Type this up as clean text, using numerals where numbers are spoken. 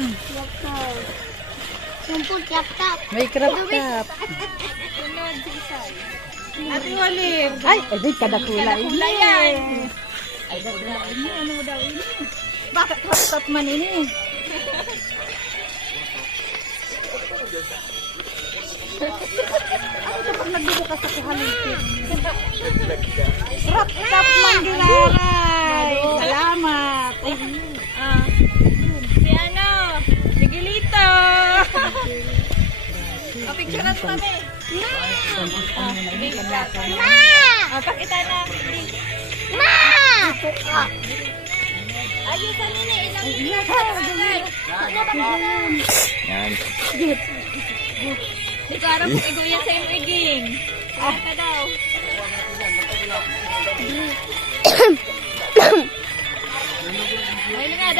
naman. Sumpot, laptop. May crop-top. Ate Olive. Ay, ay, kada kulay. Kulay yan. Ay, kada kulay niya. Ano daw ini? Bakit crop-top man ini? Ano ito pag nagbubukas sa kuhalipin? Crop-top man gilaray. Salamat. Si ano? Miguelito. Papicturean kami. Pakita na. Ma! Ayusan nila ilang Yan. Di ko aram kung iguya sa iyong iging. Ka daw. Ay, nga,